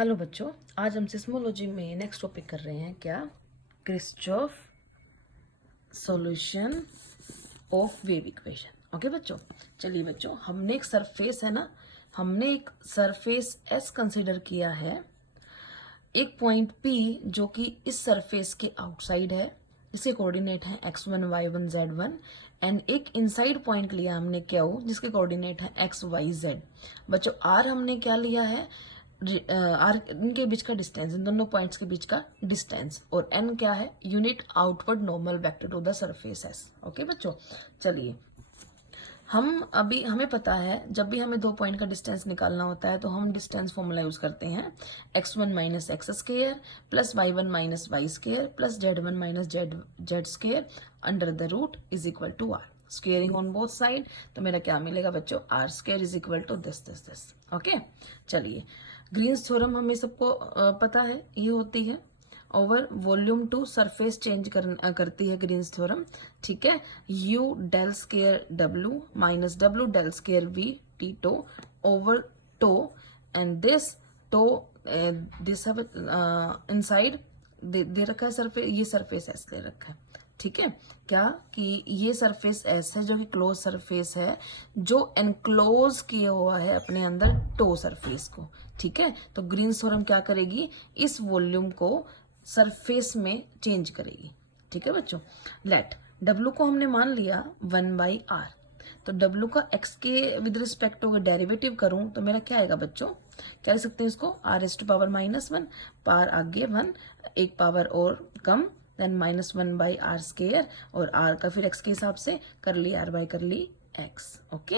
Hello बच्चों, आज हम सिस्मोलॉजी में नेक्स्ट टॉपिक कर रहे हैं क्या? Kirchhoff solution of wave equation. Okay बच्चों, चलिए बच्चों, हमने एक सरफेस है ना, हमने एक सरफेस एस कंसिडर किया है, एक पॉइंट P जो कि इस सरफेस के आउटसाइड है, जिसके कोऑर्डिनेट है x1 y1 z1, एंड एक इनसाइड पॉइंट लिया हमने Q जिसके कोऑर्डिनेट है x y z। बच्चों R हमने क्या लिया है? आर इनके बीच का डिस्टेंस, इन दोनों पॉइंट्स के बीच का डिस्टेंस, और एन क्या है? Unit outward normal vector to the surface S. Okay बच्चों, चलिए हमें पता है जब भी हमें दो पॉइंट का डिस्टेंस निकालना होता है तो हम डिस्टेंस फॉर्मूला यूज करते हैं x1 minus X square plus y1 minus Y square plus z1 minus Z square under the root is equal to R, squaring on both side. तो मेरा क्या मिलेगा बच्चों? R square is equal to this. Okay, चलिए Green's theorem हमें सबको पता है, ये होती है over volume to surface change करती है ग्रीन्स थ्योरम। ठीक है, U del square W minus W del square we T टो ओवर टो, एंड दिस टो दिस इनसाइड दे रखा है सरफेस, ये सरफेस एस ले रखा है। ठीक है, क्या कि ये सरफेस एस है जो कि क्लोज सरफेस है, जो एनक्लोज किया हुआ है अपने अंदर टो सरफेस को। ठीक है, तो ग्रीन्स थ्योरम क्या करेगी? इस वॉल्यूम को सरफेस में चेंज करेगी। ठीक है बच्चों, लेट W को हमने मान लिया 1/r, तो W का x के विद रिस्पेक्ट टू डेरिवेटिव करूं तो मेरा क्या आएगा बच्चों? क्या लिख सकते हैं इसको? r⁻⁻1, पावर आगे 1, एक पावर और कम, देन -1/r², और r का फिर x के हिसाब से कर ली r बाई कर ली x। ओके,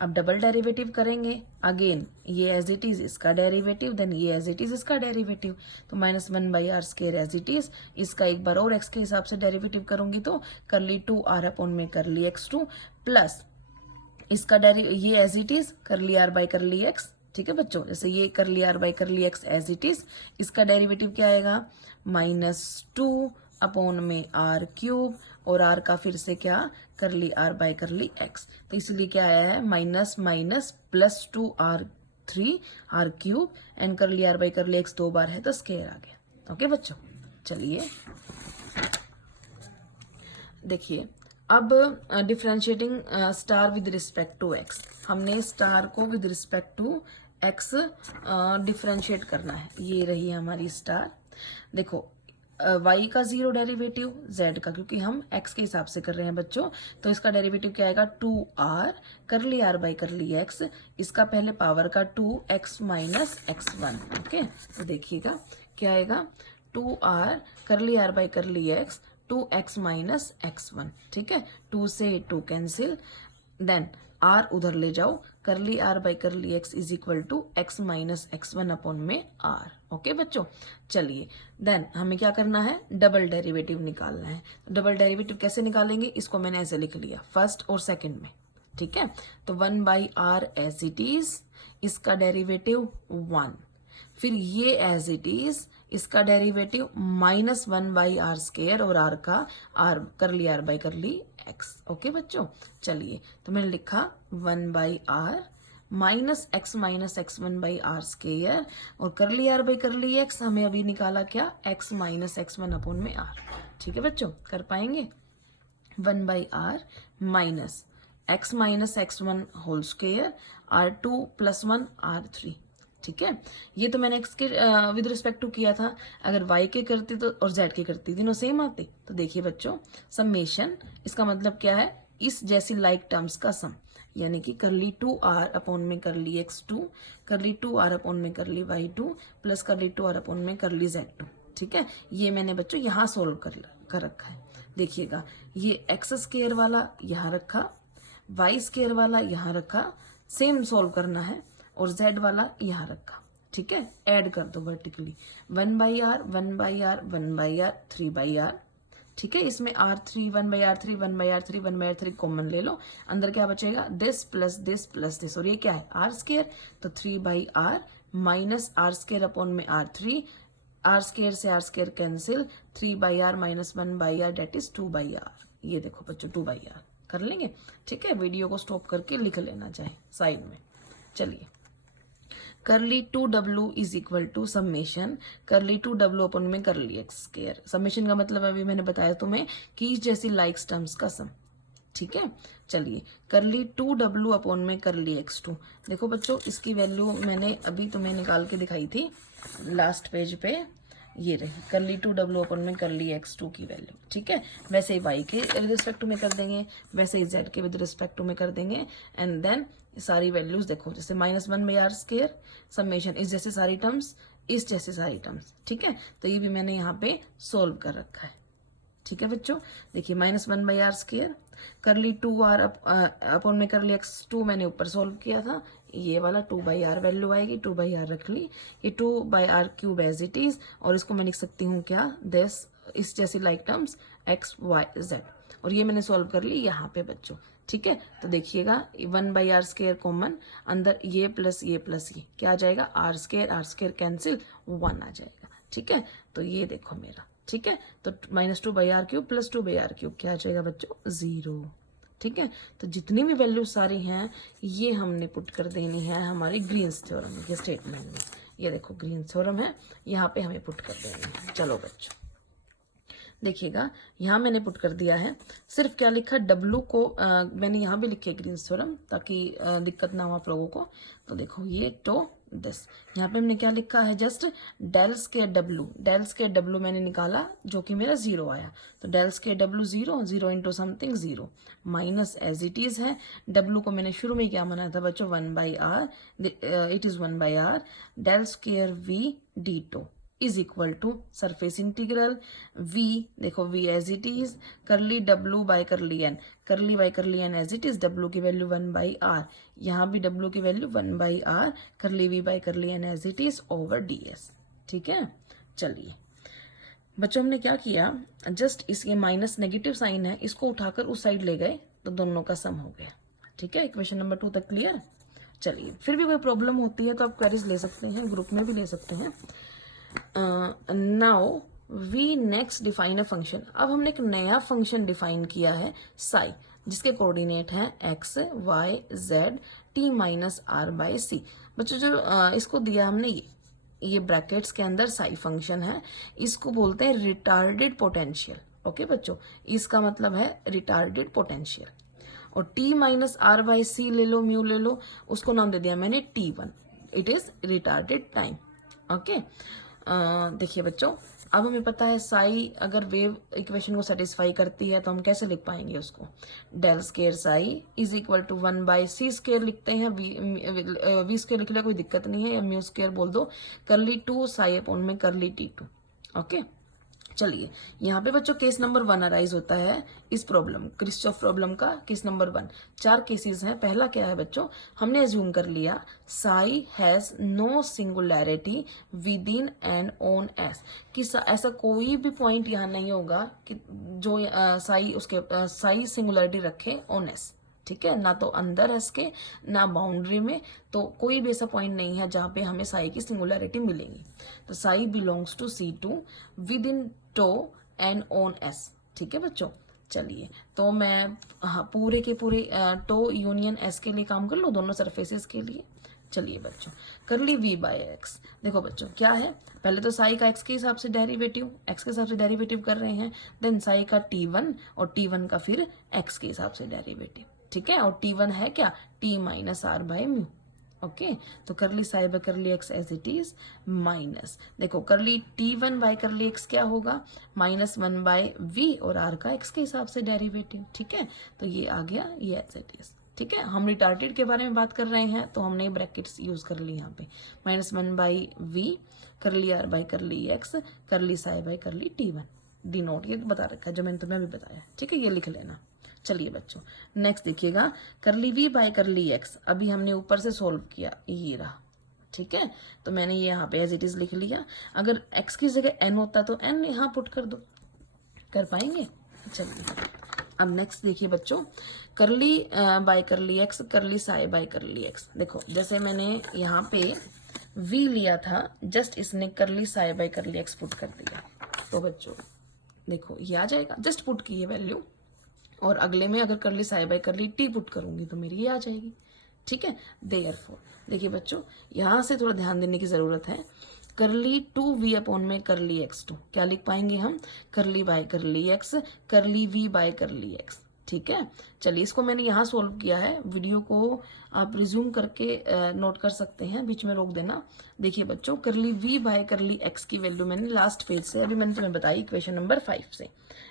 अब डबल डेरिवेटिव करेंगे, अगेन ये एज इट इज इसका डेरिवेटिव, देन ये एज इट इज इसका डेरिवेटिव, तो -1/r² एज इट इज, इसका एक बार और x के हिसाब से डेरिवेटिव करूंगी तो कर ली 2r अपॉन में कर ली x2 प्लस इसका ये एज इट इज कर ली r बाई कर ली x। ठीक है बच्चों, जैसे ये कर ली r बाई कर ली x एज इट इज, इसका डेरिवेटिव क्या आएगा? -2 अपॉन में r³ और r का फिर से क्या कर ली r बाई कर ली x, तो इसलिए क्या आया है? Minus minus plus 2r3 r³ and कर ली r बाई कर ली x दो बार है तो स्क्वायर आ गया। ओके बच्चों, चलिए देखिए अब differentiating star with respect to x, हमने स्टार को with respect to x differentiate करना है। ये रही हमारी स्टार। देखो y का 0 डेरिवेटिव, z का, क्योंकि हम x के हिसाब से कर रहे हैं बच्चों, तो इसका डेरिवेटिव क्या आएगा? 2r कर ली r बाई कर ली x, इसका पहले पावर का 2x माइनस x1। ओके, तो देखिएगा क्या आएगा? 2r कर ली r बाई कर ली x, 2x माइनस x1। ठीक है, 2 से 2 कैंसिल, देन r उधर ले जाओ, कर ली r बाई कर ली x is equal to x minus x1 upon में r। ओके बच्चों, चलिए देन हमें क्या करना है? डबल डेरिवेटिव निकालना है। डबल डेरिवेटिव कैसे निकालेंगे? इसको मैंने ऐसे लिख लिया फर्स्ट और सेकंड में। ठीक है, तो 1/r एज इट इज, इसका डेरिवेटिव 1, फिर ये एज इट इज, इसका डेरिवेटिव -1/r² और r का r कर ली r बाई कर ली x। ओके बच्चों, चलिए तो मैंने लिखा 1/r minus x minus x1/r² और कर ली r बाई कर ली x, हमें अभी निकाला क्या? x माइनस x1 अपॉन में r। ठीक है बच्चों, कर पाएंगे? 1/r minus x minus x1 whole square r2 plus 1 r3। ठीक है, ये तो मैंने x के विद रिस्पेक्ट टू किया था, अगर y के करती तो और z के करती तीनों सेम आते। तो देखिए बच्चों, समेशन, इसका मतलब क्या है? इस जैसी लाइक टर्म्स का सम, यानी कि कर ली 2r अपॉन में कर ली x2, कर ली 2r अपॉन में कर ली y2 प्लस कर ली 2r अपॉन में कर ली z2। ठीक है, ये मैंने बच्चों यहाँ सोल्व कर रखा है। देखिएगा, ये x² वाला यहाँ रखा, y² वाला यहाँ रखा, सेम सोल्व करना है, और z वाला यहाँ रखा। ठीक है, ऐड कर दो vertically, 1/r 1/r 1/r 3/r। ठीक है, इसमें r3 1/r3 1/r3 1/r3 common ले लो, अंदर क्या बचेगा? This plus this plus this, और ये क्या है? r², तो 3/r माइनस r² अपॉन में r3, r² से r² cancel, 3/r minus 1/r date is 2/r। ये देखो बच्चों 2/r कर लेंगे। ठीक है, वीडियो को स्टॉप करके लिख लेना चाहे साइड में। चलिए करली 2w is equal to summation करली 2w अपन में करली एक्स स्क्वायर। समेशन का मतलब अभी मैंने बताया तुम्हें कि जैसी लाइक्स टर्म्स का सम, ठीक है। चलिए करली 2w अपॉन में करली x2। देखो बच्चों इसकी वैल्यू मैंने अभी तुम्हें निकाल के दिखाई थी लास्ट पेज पे, ये रही करली 2w अपॉन में करली x2 की वैल्यू, ठीक है। वैसे ही y के रिस्पेक्ट में कर देंगे, वैसे ही z के विद रिस्पेक्ट में कर देंगे, एंड देन सारी वैल्यूज देखो जैसे -1/r² समेशन इस जैसे सारी टर्म्स, इस जैसे सारी टर्म्स, ठीक है। तो ये भी मैंने यहाँ पे सोल्व कर रखा है, ठीक है बच्चों। देखिए -1/r² करली 2r अपॉन में करली x2 मैंने ऊपर सोल्व किया था, ये वाला 2/r वैल्यू आएगी, 2/r रख ली, ये 2/r³ एज इट इज, और इसको मैं लिख सकती हूँ क्या, दिस इस जैसी like terms x y z, और ये मैंने सोल्व कर ली यहाँ पे बच्चों, ठीक है। तो देखिएगा 1/r² कॉमन, अंदर ये प्लस ये क्या आ जाएगा, r² कैंसिल 1 आ जाएगा, ठीक है। तो ये देखो मेरा, ठीक है। तो -2/r³ प्लस 2/r³ क्या आ जाएगा बच्चों, 0, ठीक है। तो जितनी भी वैल्यू सारी हैं ये हमने पुट कर देनी है हमारी ग्रीन्स थ्योरम के स्टेटमेंट में। ये देखो ग्रीन्स थ्योरम है, यहाँ पे हमें पुट कर देनी है। चलो बच्चों देखिएगा यहाँ मैंने पुट कर दिया है, सिर्फ क्या लिखा W को मैंने यहाँ भी लिखे ग्रीन्स थ्योरम ताकि दिक्कत ना हो आप लोगों को। तो देखो ये तो दिस यहाँ पे हमने क्या लिखा है, जस्ट डेल स्क्वायर W मैंने निकाला जो कि मेरा 0 आया, तो del square W 0 into something 0 minus as it is है। W को मैंने शुरू में क्या बनाया था बच्चों, 1/r, it is 1/r del square V d2 is equal to surface integral v, देखो v as it is, curly w by curly n, curly by curly n as it is, w की value 1/r, यहाँ भी w की value 1/r, curly v by curly n as it is over ds, ठीक है। चलिए बच्चों हमने क्या किया, जस्ट इसके माइनस नेगेटिव साइन है इसको उठाकर उस साइड ले गए तो दोनों का सम हो गया, ठीक है। इक्वेशन नंबर 2 तक क्लियर। चलिए फिर भी कोई प्रॉब्लम होती है तो आप क्वेरीज ले सकते हैं, ग्रुप में भी ले सकते हैं। Now we next define a function. अब हमने एक नया फंक्शन डिफाइन किया है साई, जिसके कोऑर्डिनेट हैं x y z t minus r by c। बच्चों जो इसको दिया हमने ये ब्रैकेट्स के अंदर साई फंक्शन है, इसको बोलते हैं रिटार्डेड पोटेंशियल, ओके बच्चों, इसका मतलब है रिटार्डेड पोटेंशियल। और t minus r by c ले लो, म्यू ले लो, उसको नाम दे दिया मैंने t1, it is retarded time, okay. देखिए बच्चों अब हमें पता है साई अगर वेव इक्वेशन को सेटिस्फाई करती है तो हम कैसे लिख पाएंगे उसको, del square psi is equal to 1/c² लिखते हैं, v² लिख लिया कोई दिक्कत नहीं है, या म्यू स्क्वायर बोल दो, करली 2 साई अपॉन में करली t2, ओके। चलिए यहाँ पे बच्चों केस नंबर 1 अराइज होता है इस प्रॉब्लम, क्रिस्चॉफ प्रॉब्लम का केस नंबर 1। 4 केसेस हैं। पहला क्या है बच्चों, हमने अज्यूम कर लिया psi has no singularity within and on S, कि ऐसा कोई भी पॉइंट यहाँ नहीं होगा कि जो साई सिंगुलैरिटी रखे ऑन एस, ठीक है, ना तो अंदर एस के ना बाउंड्री में, तो कोई भी ऐसा पॉइंट नहीं है जहां पे हमें साई की सिंगुलैरिटी मिलेगी। तो psi belongs to C2 within tau and on S, ठीक है बच्चों। चलिए तो मैं पूरे के पूरे टो यूनियन एस के लिए काम कर लूँ, दोनों सरफेसेस के लिए। चलिए बच्चों करली v बाय एक्स, देखो बच्चों क्या है, पहले तो साई का x के हिसाब से डेरिवेटिव, x के हिसाब से डेरिवेटिव कर रहे हैं, देन साई का t1 और t1 का फिर x के हिसाब से डेरिवेटिव, ठीक है। और t1 है क्या, t minus r by mu, okay. तो curly psi by curly x as it is minus, देखो curly t1 bye curly x क्या होगा, -1/v और r का x के हिसाब से डेरिवेटिव, ठीक है। तो ये आ गया ये एज इट इज, ठीक है। हम रिटार्डेड के बारे में बात कर रहे हैं तो हमने ब्रैकेट्स यूज कर ली यहाँ पे, -1/v करली r बाय करली एक्स करली साई बाय करली t1, डी नोट ये बता रखा है जो मैंने तुम्हें अभी बताया, ठीक है, ये लिख लेना। चलिए बच्चों नेक्स्ट देखिएगा, करली v बाय करली एक्स, अभी हमने ऊपर से सोल्व किया, ये रहा, ठीक है। तो मैंने ये यहाँ पे एज इट इज लिख लिया, अगर x की जगह n होता तो n यहाँ पुट कर दो, कर पाएंगे। चलिए अब नेक्स्ट देखिए बच्चों, करली बाय करली एक्स करली साई बाय करली एक्स, देखो जैसे मैंने यहाँ पे v लिया था, जस्ट इसने करली psi by curly x put कर दिया, तो बच्चों देखो ये आ जाएगा, जस्ट पुट की ये वैल्यू, और अगले में अगर करली psi by curly T put करूंगी तो मेरी ये आ जाएगी, ठीक है। देयरफॉर देखिए बच्चों, यहाँ से थोड़ा ध्यान देने की जरूरत है। करली 2v अपॉन में करली x2 क्या लिख पाएंगे हम, करली बाय करली x, करली v बाय करली x। ठीक है, चलिए इसको मैंने यहाँ सोल्व किया है। वीडियो को आप रिज्यूम करके नोट कर सकते हैं, बीच में रोक देना। देखिए बच्चों, करली v बाय करली x की वैल्यू मैंने लास्ट पेज से अभी मैंने तुम्हें बताई इक्वेशन नंबर 5 से।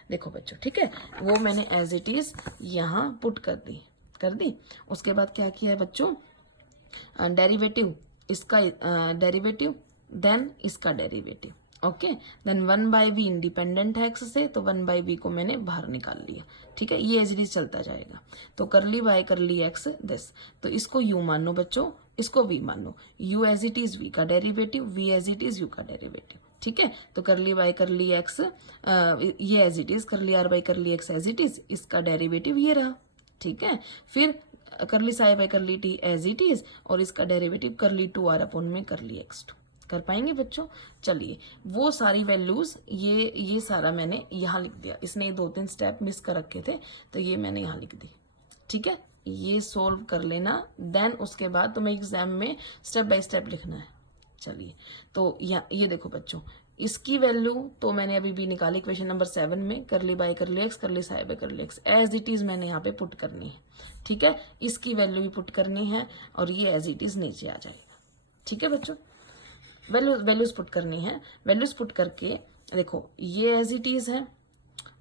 देखो बच्चों, ठीक है, वो मैंने एज इट इज यहाँ पुट कर दी। उसके बाद क्या किया है बच्चों, डेरिवेटिव, इसका डेरिवेटिव, देन इसका derivative. Okay, then 1/v independent है x से, तो 1/v को मैंने बाहर निकाल लिया। ठीक है, ये एज इट इज चलता जाएगा। तो curly by curly x this, तो इसको u मान लो बच्चों, इसको v मान लो। u as it is v का derivative, v as it is u का डेरिवेटिव। ठीक है, तो करली बाय करली x ये as it is, curly r by curly x as it is, इसका डेरिवेटिव ये रहा। ठीक है, फिर curly psi by curly t as it is, और इसका डेरिवेटिव करली 2r अपॉन में करली x2। कर पाएंगे बच्चों? चलिए, वो सारी वैल्यूज ये सारा मैंने यहाँ लिख दिया। इसने ये 2-3 स्टेप मिस कर रखे थे, तो ये मैंने यहाँ लिख दी। ठीक है, ये सोल्व कर लेना, देन उसके बाद तुम्हें एग्जाम में स्टेप बाय स्टेप लिखना है। चलिए, तो ये देखो बच्चों, इसकी वैल्यू तो मैंने अभी भी निकाली इक्वेशन नंबर 7 में, करली by curly x, curly psi by curly x as it is मैंने यहाँ पे पुट करनी है। ठीक है, इसकी वैल्यू भी पुट करनी है, और ये एज इट इज नीचे आ जाएगा। ठीक है बच्चों, वैल्यूज पुट करनी है। वैल्यूज पुट करके देखो, ये एज इट इज है।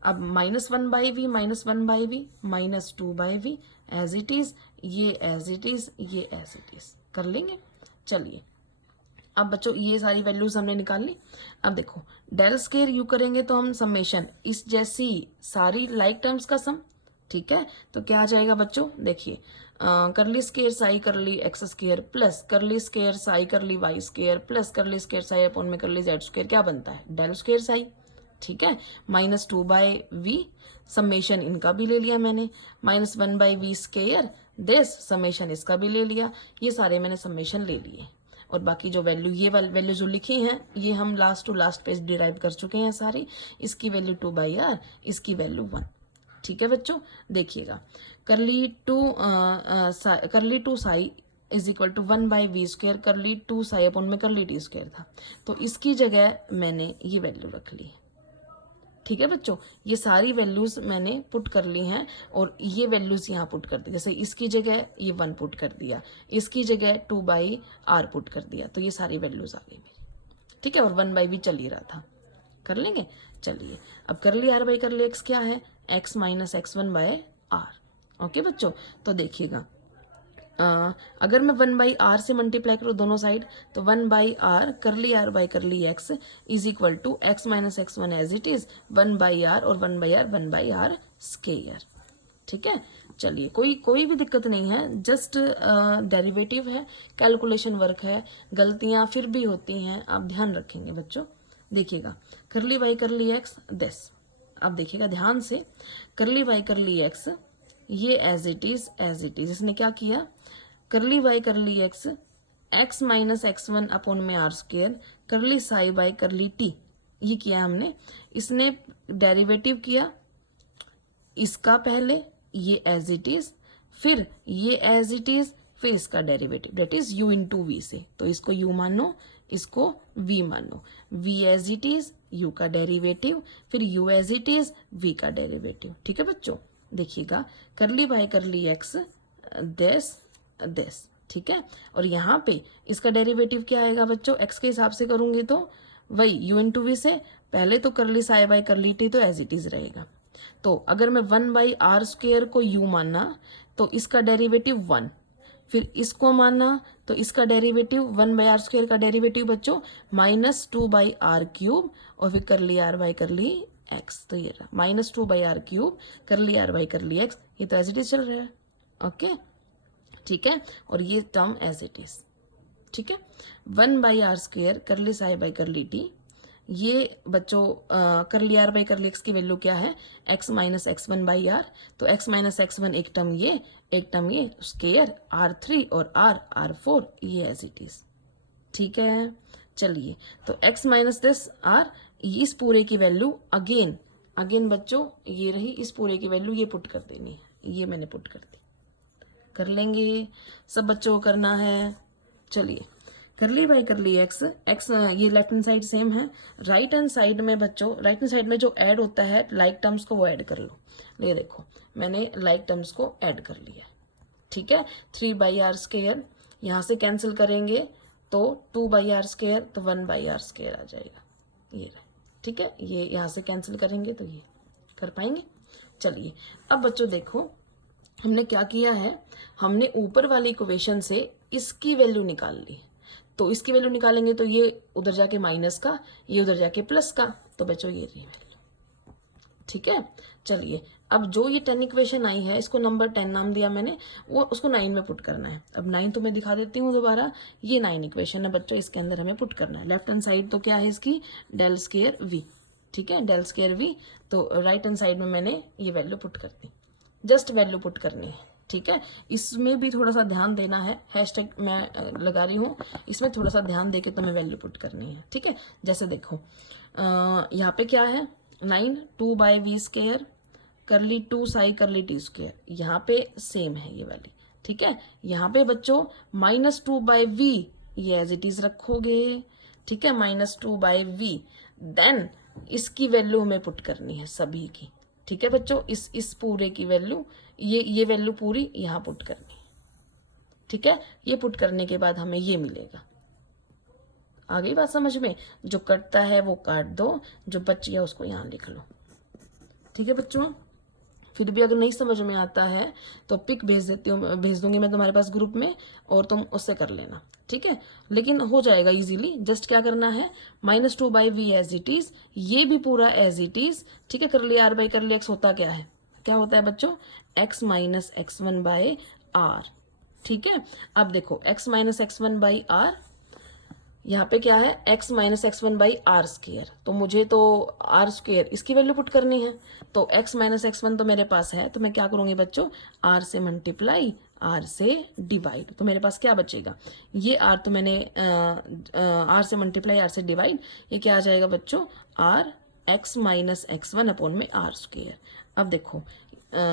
अब -1/v, -1/v, -2/v as it is, ये एज इट इज, ये एज इट इज कर लेंगे। चलिए, अब बच्चों ये सारी वैल्यूज हमने निकाल ली। अब देखो, डेल स्केयर यू करेंगे तो हम समेशन इस जैसी सारी लाइक टर्म्स का सम। ठीक है, तो क्या आ जाएगा बच्चों, देखिए, करली square psi curly X square plus curly square psi curly Y square plus curly square psi upon में करली जेड स्केयर क्या बनता है, डेल स्केयर साई। ठीक है, -2/v समेशन इनका भी ले लिया मैंने, -1/v स्केयर दिस समेशन इसका भी ले लिया। ये सारे मैंने समेशन ले लिए, और बाकी जो वैल्यू, ये वैल्यू जो लिखी हैं, ये हम last to last page derive कर चुके हैं सारी। इसकी वैल्यू 2/r, इसकी वैल्यू 1। ठीक है बच्चों, देखिएगा, curly two psi is equal to 1/v square, curly 2 Sai upon में करली टी स्क्वायर था, तो इसकी जगह मैंने ये वैल्यू रख ली। ठीक है बच्चों, ये सारी वैल्यूज मैंने पुट कर ली हैं, और ये वैल्यूज यहाँ पुट कर दी। जैसे इसकी जगह ये 1 पुट कर दिया, इसकी जगह 2/r पुट कर दिया, तो ये सारी वैल्यूज आ गई मेरी। ठीक है, और 1/v चल ही रहा था। कर लेंगे। चलिए, अब करली r बाई करली x क्या है, x - x1/r। ओके बच्चों, तो देखिएगा, अगर मैं 1/r से मल्टीप्लाई करूँ दोनों साइड, तो 1/r curly r by curly x is equal to x - x1 as it is, 1/r और 1/r स्केयर। ठीक है, चलिए, कोई भी दिक्कत नहीं है, जस्ट डेरिवेटिव है, कैलकुलेशन वर्क है, गलतियां फिर भी होती हैं, आप ध्यान रखेंगे बच्चों। देखिएगा, करली बाई करली x दिस, अब देखिएगा ध्यान से, करली बाई करली x ये एज इट इज इसने क्या किया, करली by curly x x - x1 upon में r स्क्वेयर, करली साई बाई करली t, ये किया हमने। इसने डेरिवेटिव किया इसका पहले, ये एज इट इज, फिर ये एज इट इज, फिर इसका derivative that is u into v से, तो इसको u मानो, इसको v मानो, v as it is, u का डेरिवेटिव, फिर u as it is, v का डेरिवेटिव। ठीक है बच्चों, देखिएगा, करली बाय करली x दिस। ठीक है, और यहाँ पे इसका डेरिवेटिव क्या आएगा बच्चों, x के हिसाब से करूंगी तो वही u इंटू वी से, पहले तो curly psi by curly T तो एज इट इज रहेगा। तो अगर मैं 1/r स्क्वेयर को u माना, तो इसका डेरिवेटिव 1, फिर इसको माना तो इसका डेरिवेटिव 1/r स्क्वेयर का डेरिवेटिव बच्चों -2/r क्यूब, और फिर करली r बाई करली x, तो ये रहा -2/r क्यूब करली r बाई करली x, ये तो एज इट इज चल रहा है। ओके, ठीक है, और ये टर्म एज इट इज। ठीक है, 1/r स्क्वेयर करली साई बाई करली टी, ये बच्चों करली r बाई करली x की वैल्यू क्या है, x - x1/r, तो x - x1 एक टर्म ये स्क्वेयर r3 और r4 ये एज इट इज। ठीक है, चलिए, तो x - दिस r, इस पूरे की वैल्यू अगेन बच्चों ये रही, इस पूरे की वैल्यू ये पुट कर देनी है, ये मैंने पुट कर दी। कर लेंगे, सब बच्चों को करना है। चलिए, करली बाई करली एक्स, एक्स ये लेफ्ट हैंड साइड सेम है, राइट हैंड साइड में बच्चों, राइट हैंड साइड में जो ऐड होता है लाइक टर्म्स को वो ऐड कर लो। ये देखो मैंने लाइक टर्म्स को ऐड कर लिया, ठीक है। 3/r², यहाँ से कैंसिल करेंगे तो 2/r², तो 1/r² आ जाएगा, ये ठीक है। ये यहाँ से कैंसिल करेंगे तो ये कर पाएंगे। चलिए अब बच्चों देखो हमने क्या किया है, हमने ऊपर वाली इक्वेशन से इसकी वैल्यू निकाल ली, तो इसकी वैल्यू निकालेंगे तो ये उधर जाके माइनस का, ये उधर जाके प्लस का, तो बच्चों ये रही वैल्यू, ठीक है। चलिए अब जो ये 10 इक्वेशन आई है, इसको नंबर 10 नाम दिया मैंने, वो उसको 9 में पुट करना है। अब 9 तो मैं दिखा देती हूँ दोबारा, ये 9 इक्वेशन है बच्चों, इसके अंदर हमें पुट करना है। लेफ्ट हैंड साइड तो क्या है इसकी, del स्क्वायर v, ठीक है, del स्क्वायर v। तो राइट हैंड साइड में मैंने ये वैल्यू पुट कर दी, जस्ट वैल्यू पुट करनी है, ठीक है। इसमें भी थोड़ा सा ध्यान देना है, हैशटैग मैं लगा रही हूँ, इसमें थोड़ा सा ध्यान देके तुम्हें वैल्यू पुट करनी है, ठीक है। जैसे देखो यहाँ पे क्या है, 9 2/v², करली 2 साई करली t², यहाँ पे सेम है ये वाली, ठीक है। यहाँ पे बच्चों -2/v, ये एज इट इज रखोगे, ठीक है, -2/v। देन इसकी वैल्यू हमें पुट करनी है सभी की, ठीक है बच्चों। इस पूरे की वैल्यू, ये वैल्यू पूरी यहाँ पुट करनी है, ठीक है। ये पुट करने के बाद हमें ये मिलेगा। आ गई बात समझ में? जो कटता है वो काट दो, जो बच गया उसको यहाँ लिख लो, ठीक है बच्चों। फिर भी अगर नहीं समझ में आता है तो पिक भेज दूंगी मैं तुम्हारे पास ग्रुप में, और तुम उससे कर लेना, ठीक है। लेकिन हो जाएगा इजीली। जस्ट क्या करना है, -2/v एज इट इज, ये भी पूरा एज इट इज, ठीक है। करली r बाई करली x होता क्या है, क्या होता है बच्चों, x - x1/r, ठीक है। अब देखो x - x1/r, यहाँ पे क्या है, x - x1/r², तो मुझे तो r² इसकी वैल्यू पुट करनी है, तो x - x1 तो मेरे पास है, तो मैं क्या करूंगी बच्चों, r से मल्टीप्लाई, r से डिवाइड, तो मेरे पास क्या बचेगा, ये r तो मैंने r से मल्टीप्लाई, r से डिवाइड, ये क्या आ जाएगा बच्चों, r x - x1/r²। अब देखो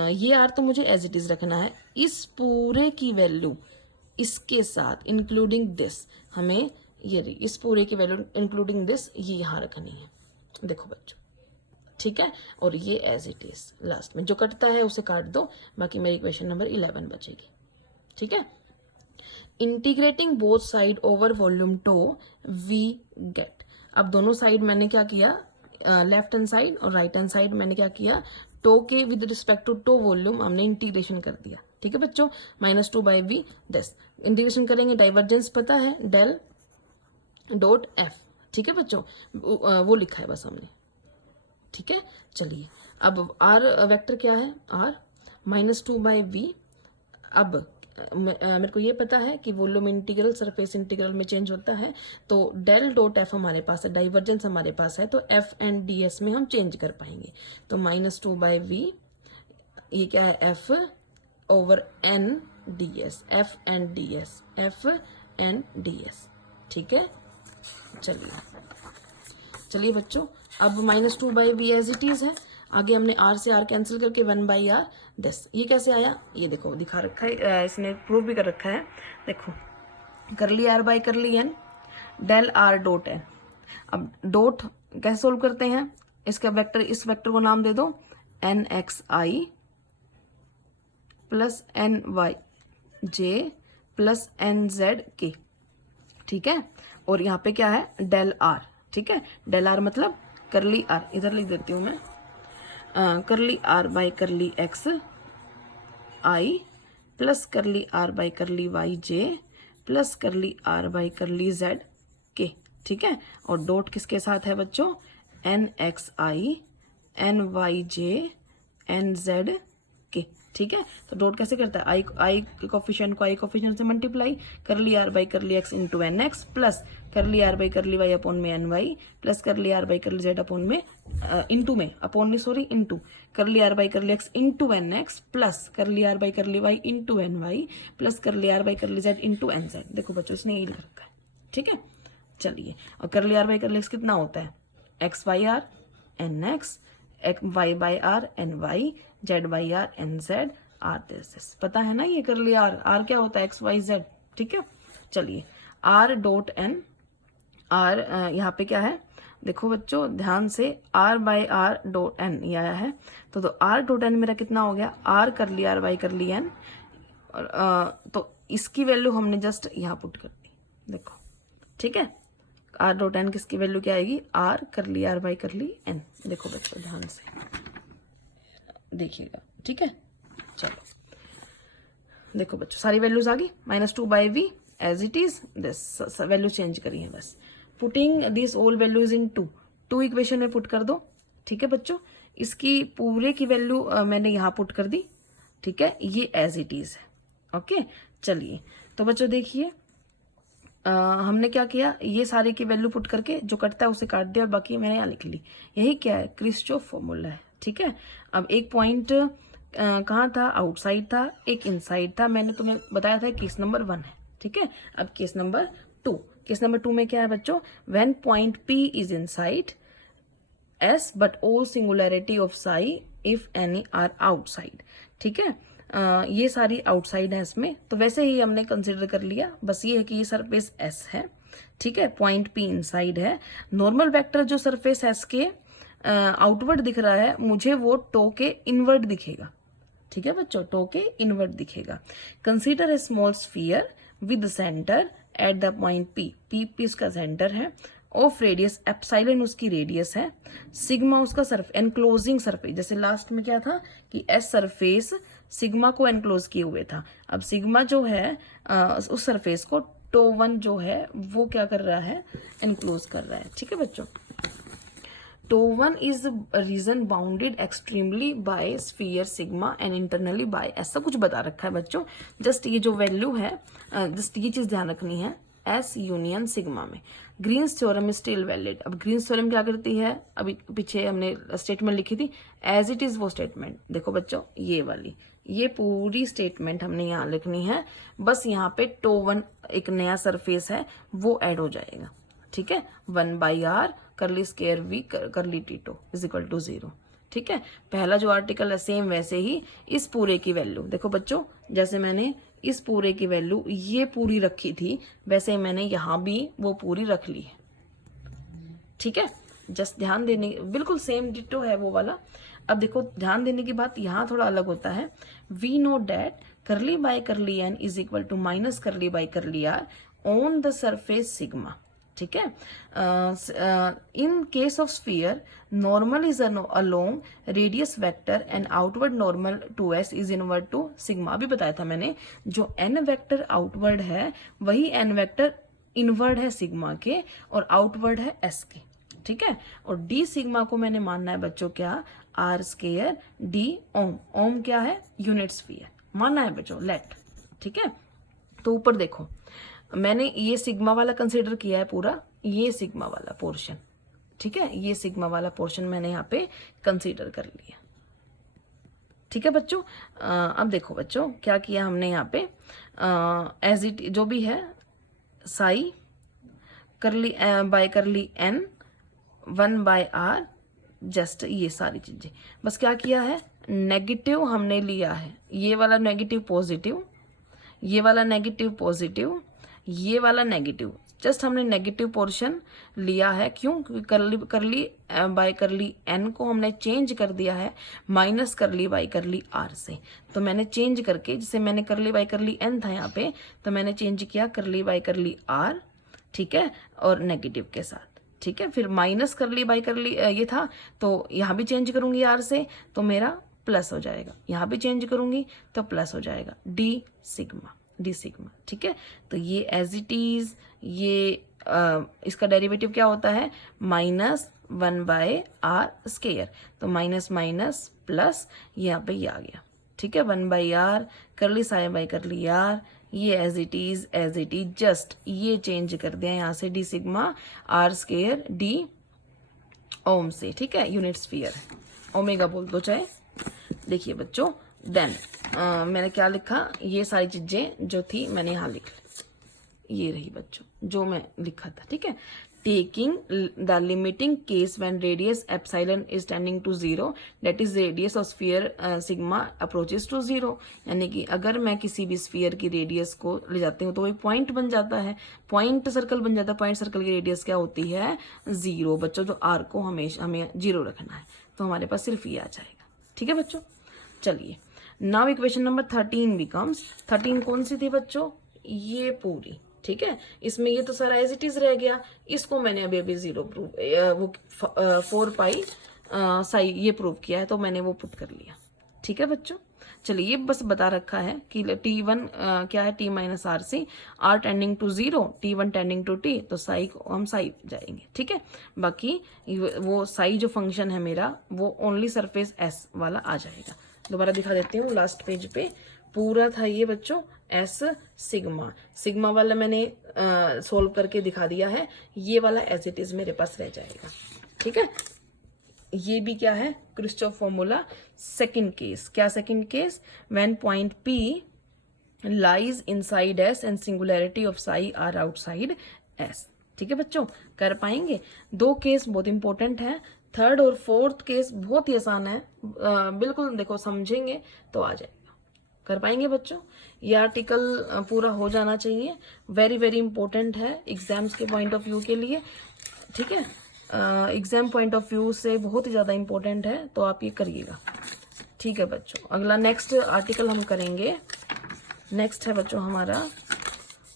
ये r तो मुझे एज इट इज रखना है, इस पूरे की वैल्यू इसके साथ इंक्लूडिंग दिस, हमें ये रही इस पूरे की वैल्यू इंक्लूडिंग दिस, ये यहाँ रखनी है, देखो बच्चों, ठीक है। और ये एज इट इज लास्ट में जो कटता है उसे काट दो, बाकी मेरी क्वेश्चन नंबर 11 बचेगी, ठीक है। Integrating both side over volume tau we get. अब दोनों साइड मैंने क्या किया, लेफ्ट हैंड साइड और राइट हैंड साइड मैंने क्या किया, टो के with respect to tau volume हमने इंटीग्रेशन कर दिया, ठीक है बच्चों। -2/v दिस इंटीग्रेशन करेंगे, डाइवर्जेंस पता है, डेल डॉट f, ठीक है बच्चों, वो लिखा है बस हमने, ठीक है। चलिए अब r वेक्टर क्या है, r -2/v। अब मेरे को ये पता है कि वॉल्यूम इंटीग्रल सरफेस इंटीग्रल में चेंज होता है, तो डेल डॉट f हमारे पास है, डाइवर्जेंस हमारे पास है, तो f एंड ds में हम चेंज कर पाएंगे, तो -2/v, ये क्या है, f over n ds, f and ds, f and ds, ठीक है। चलिए बच्चों, अब -2/v एज इट इज है, आगे हमने r से r कैंसिल करके 1/r दिस, ये कैसे आया, ये देखो दिखा रखा है, इसने प्रूव भी कर रखा है, देखो curly r by curly n, del r dot n। अब डॉट कैसे सोल्व करते हैं, इसका वेक्टर, इस वेक्टर को नाम दे दो nxi plus nyj plus nzk, ठीक है। और यहाँ पे क्या है, डेल आर, ठीक है, डेल आर मतलब करली आर, इधर लिख देती हूँ मैं, curly are by curly x i plus curly are by curly y j plus curly are by curly z के, ठीक है। और डॉट किसके साथ है बच्चों, nxi nyj nz के, ठीक है। तो डॉट कैसे करता है, आई कोफिशिएंट को आई कोफिशिएंट से multiply, curly are by curly X into N X plus curly are by curly Y upon में N Y plus curly are by curly Z upon में इंटू में upon में sorry into curly are by curly X into N X plus curly are by curly Y into N Y plus curly are by curly Z into N Z. देखो बच्चों इसने यही लिख रखा है, ठीक है। चलिए, और करली आर बाई करली एक्स कितना होता है, x by r n x, y by r n y, z by r n z, are this, पता है ना ये करली आर, आर क्या होता है एक्स वाई जेड, ठीक है। चलिए आर डॉट एन, आर यहाँ पे क्या है देखो बच्चों ध्यान से, r by r dot n ये आया है, तो आर डॉट एन मेरा कितना हो गया, आर कर ली आर बाई कर ली एन, तो इसकी वैल्यू हमने जस्ट यहाँ पुट कर दी, देखो ठीक है। आर डॉट एन किसकी वैल्यू क्या आएगी, आर कर ली आर बाई कर ली एन, देखो बच्चों ध्यान से देखिएगा, ठीक है। चलो देखो बच्चों सारी वैल्यूज आ गई, -2 by v as it is this, value change करी है बस, putting this all values into equation में पुट कर दो, ठीक है बच्चों। इसकी पूरे की वैल्यू मैंने यहाँ पुट कर दी, ठीक है, ये एज इट इज है, ओके। चलिए तो बच्चों देखिए हमने क्या किया, ये सारे की वैल्यू पुट करके जो कटता है उसे काट दिया और बाकी मैंने यहाँ लिख ली, यही क्या है किरचॉफ फॉर्मूला है, ठीक है। अब एक पॉइंट कहाँ था, आउटसाइड था, एक इनसाइड था, मैंने तुम्हें बताया था केस नंबर 1 है, ठीक है। अब केस नंबर 2, केस नंबर 2 में क्या है बच्चों, when point P is inside S but o singularity of psi if any are outside, ठीक है। ये सारी आउटसाइड है इसमें, तो वैसे ही हमने कंसिडर कर लिया, बस ये है कि ये सरफेस S है, ठीक है, पॉइंट P इनसाइड है। नॉर्मल वेक्टर जो सरफेस S के आउटवर्ड दिख रहा है मुझे वो टो के इनवर्ड दिखेगा, ठीक है बच्चों, टो के इनवर्ड दिखेगा। Consider a small sphere with centre at the point P उसका सेंटर है, ऑफ रेडियस एप्सिलॉन उसकी रेडियस है, सिग्मा उसका सरफेस एनक्लोजिंग सरफेस, जैसे लास्ट में क्या था कि एस सरफेस सिग्मा को एनक्लोज किए हुए था, अब सिग्मा जो है उस सरफेस को टो1 जो है वो क्या कर रहा है, एनक्लोज कर रहा है, ठीक है बच्चों। टो1 is region bounded extremely by sphere sigma and internally by, ऐसा कुछ बता रखा है बच्चों। जस्ट ये जो वैल्यू है जस्ट ये चीज ध्यान रखनी है, एस यूनियन सिग्मा में। Green's theorem is still valid, अब ग्रीन्स थ्योरम क्या करती है, अभी पीछे हमने स्टेटमेंट लिखी थी एज इट इज, वो स्टेटमेंट देखो बच्चों ये वाली, ये पूरी स्टेटमेंट हमने यहाँ लिखनी है, बस यहाँ पे टो1 एक नया सरफेस है वो ऐड हो जाएगा, ठीक है। 1 बाई आर करली स्केयर वी करली टीटो इज इक्वल टू 0, ठीक है। पहला जो आर्टिकल है सेम वैसे ही इस पूरे की वैल्यू देखो बच्चों, जैसे मैंने इस पूरे की वैल्यू ये पूरी रखी थी वैसे ही मैंने यहाँ भी वो पूरी रख ली है, ठीक है। जस्ट ध्यान देने, बिल्कुल सेम डिटो है वो वाला। अब देखो ध्यान देने की बात यहाँ थोड़ा अलग होता है, we know that curly by curly n is equal to minus curly by curly r on the surface sigma, ठीक है। In case of sphere normal is along radius vector and outward normal to S is inward to sigma, भी बताया था मैंने, जो N vector outward है वही N vector inward है सिग्मा के और आउटवर्ड है एस के, ठीक है। और डी सिग्मा को मैंने मानना है बच्चों क्या, आर स्केयर डी ओम, ओम क्या है यूनिट स्फीयर मानना है बच्चों, लेट, ठीक है। तो ऊपर देखो मैंने ये सिग्मा वाला कंसिडर किया है पूरा, ये सिग्मा वाला पोर्शन, ठीक है, ये सिग्मा वाला पोर्शन मैंने यहाँ पे कंसिडर कर लिया, ठीक है बच्चों। अब देखो बच्चों क्या किया हमने यहाँ पे, एज इट जो भी है साई करली by curly N 1 bye are, just ये सारी चीजें बस क्या किया है, नेगेटिव हमने लिया है, ये वाला नेगेटिव पॉजिटिव, ये वाला नेगेटिव पॉजिटिव, ये वाला नेगेटिव, जस्ट हमने नेगेटिव पोर्शन लिया है, क्यों, क्योंकि करली बाय करली एन को हमने चेंज कर दिया है minus curly by curly are से, तो मैंने चेंज करके, जैसे मैंने करली बाय करली एन था यहाँ पे, तो मैंने चेंज किया करली बाय करली आर, ठीक है, और नेगेटिव के साथ, ठीक है। फिर माइनस करली बाय करली ये था, तो यहाँ भी चेंज करूंगी आर से तो मेरा प्लस हो जाएगा, यहाँ भी चेंज करूंगी तो प्लस हो जाएगा, डी सिग्मा, ठीक है। तो ये एज इट इज, ये इसका डेरिवेटिव क्या होता है, -1 बाय आर स्केयर, तो माइनस माइनस प्लस यहाँ पे ये आ गया, ठीक है, 1 by R curly psi by curly R, ये एज इट इज जस्ट ये चेंज कर दिया यहाँ से D sigma R square D ओम से, ठीक है, यूनिट स्फीयर ओमेगा बोल दो चाहे। देखिए बच्चों देन मैंने क्या लिखा, ये सारी चीजें जो थी मैंने यहाँ लिख ली, ये रही बच्चों जो मैं लिखा था, ठीक है। taking the limiting case when radius epsilon is tending to 0, that is radius of sphere sigma approaches to 0। यानी कि अगर मैं किसी भी स्फीयर की रेडियस को ले जाती हूँ तो वो पॉइंट बन जाता है, पॉइंट सर्कल बन जाता है। पॉइंट सर्कल की रेडियस क्या होती है? 0 बच्चों। जो आर को हमेशा हमें 0 रखना है, तो हमारे पास सिर्फ ये आ जाएगा। ठीक है बच्चों, चलिए नाउ इक्वेशन नंबर 13 बिकम्स, 13 कौन सी थी बच्चों? ये पूरी। ठीक है, इसमें ये तो सारा एज इट इज रह गया, इसको मैंने अभी अभी 0 प्रूव वो 4 पाई साई ये प्रूव किया है, तो मैंने वो पुट कर लिया। ठीक है बच्चों, चलिए ये बस बता रखा है कि T1 क्या है? T minus r c, r tending to 0, T1 tending to T, तो साई को हम साई जाएंगे। ठीक है, बाकी वो साई जो फंक्शन है मेरा वो ओनली सरफेस एस वाला आ जाएगा। दोबारा दिखा देती हूँ, लास्ट पेज पे पूरा था ये बच्चों एस सिग्मा, सिग्मा वाला मैंने सोल्व करके दिखा दिया है, ये वाला एज इट इज मेरे पास रह जाएगा। ठीक है, ये भी क्या है? Christoph formula second case. क्या second case? When point P lies inside S and singularity of psi R outside S। ठीक है बच्चों, कर पाएंगे? 2 केस बहुत इंपॉर्टेंट है, थर्ड और फोर्थ केस बहुत ही आसान है, बिल्कुल देखो समझेंगे तो आ जाएगा। कर पाएंगे बच्चों? ये आर्टिकल पूरा हो जाना चाहिए, वेरी वेरी इंपॉर्टेंट है एग्जाम्स के पॉइंट ऑफ व्यू के लिए। ठीक है, एग्जाम पॉइंट ऑफ व्यू से बहुत ही ज़्यादा इंपॉर्टेंट है, तो आप ये करिएगा। ठीक है बच्चों, अगला नेक्स्ट आर्टिकल हम करेंगे, नेक्स्ट है बच्चों हमारा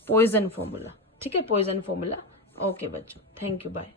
पॉइजन फॉर्मूला। ठीक है, पॉइजन फॉर्मूला। ओके बच्चों, थैंक यू, बाय।